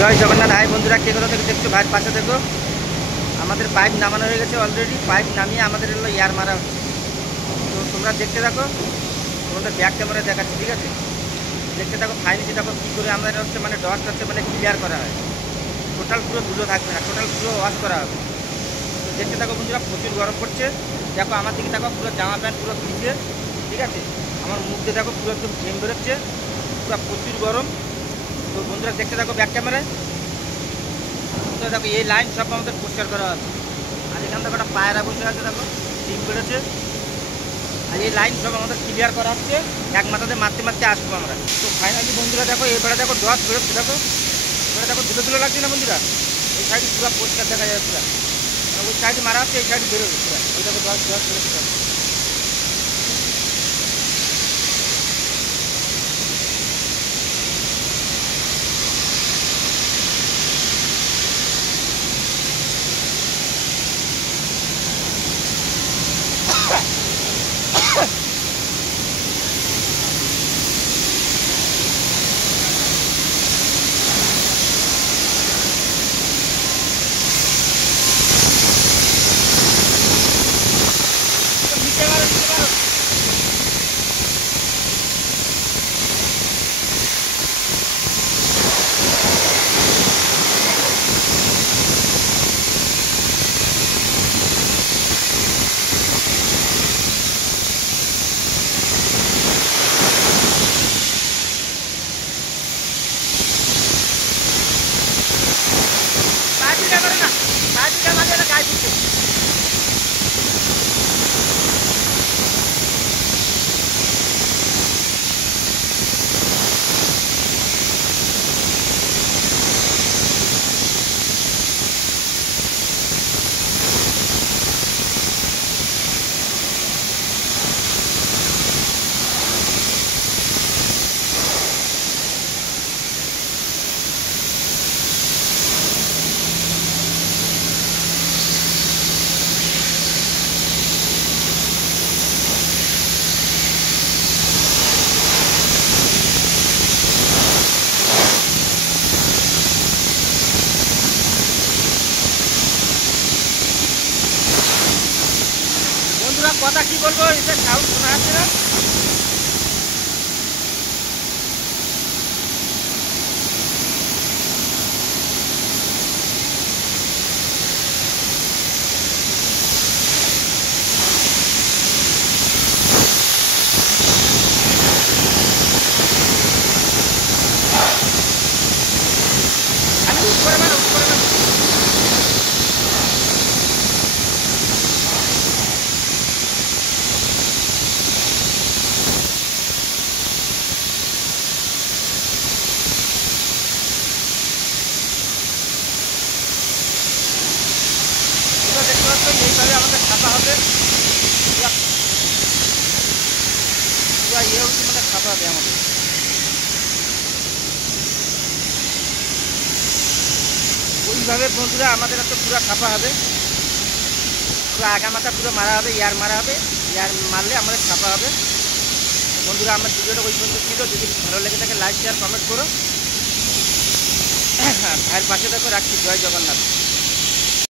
জয় Jagannath. High বন্ধুরা, কে কোথা থেকে দেখছো ভাইয়ের পাশে দেখো। আমাদের পাইপ নামানো হয়ে গেছে অলরেডি। পাইপ নামিয়ে আমাদের হলো ইয়ার মারা হচ্ছে। তো তোমরা দেখতে থাকো, তোমাদের ব্যাক ক্যামেরা দেখাচ্ছি, ঠিক আছে? দেখতে থাকো ফাইনালি দেখো কী করে আমাদের হচ্ছে মানে ডট হচ্ছে মানে ক্লিয়ার করা হয়। টোটাল পুরো ধুলো থাকবে না, টোটাল পুরো ওয়াশ করা হবে। তো দেখতে থাকো বন্ধুরা, প্রচুর গরম পড়ছে। দেখো আমার দিকে দেখো, পুরো জামা প্যান্ট পুরো ভিজে, ঠিক আছে? আমার মুখ দিয়ে দেখো পুরো একদম ঘেম বেরোচ্ছে, পুরো প্রচুর গরম। তো বন্ধুরা দেখতে থাকো ব্যাক ক্যামেরায়। তো দেখো এই লাইন সব আমাদের পরিষ্কার করা হবে। আর এখান থেকে একটা পায়রা বসে আছে, দেখো ডিম পেড়েছে। আর এই লাইন সব আমাদের ক্লিয়ার করা হচ্ছে, এক মাথাতে মারতে মারতে আসবো আমরা। তো ফাইনালি বন্ধুরা দেখো এবারে দেখো ডট বেরোচ্ছে, দেখো এবারে দেখো ধুলো ধুলো লাগছে না বন্ধুরা? এই সাইড পুরো পরিষ্কার দেখা যায় পুরো। ওই সাইডে মারা হচ্ছে, এই সাইডে বেরোবে পুরো। ওই দেখো ডট ডট বেরোচ্ছে। নিচে মারো, নিচে মারো। পাঁচিটা মারো না, পাঁচিটা মারলে এটা গায়ে দিচ্ছে। বন্ধুরা কথা কি বলবো, এটা সাউন্ড শোনা যাচ্ছে না। আমি উপরে মারো, উপরে মারো। তোমরা দেখতে পাচ্ছ এইভাবে আমাদের ছাপা হবে। পুরা পুরা ইয়ে হচ্ছে মানে ছাপা হবে আমাদের। ওইভাবে বন্ধুরা আমাদের একটা পুরো ছাপা হবে, পুরো আগা মাথা পুরো মারা হবে, ইয়ার মারা হবে। ইয়ার মারলে আমাদের ছাপা হবে। বন্ধুরা আমার ভিডিওটা ওই পর্যন্ত ছিল। যদি ভালো লেগে থাকে লাইক শেয়ার কমেন্ট করো। ভাইয়ের পাশে দেখো, রাখছি। জয় জগন্নাথ।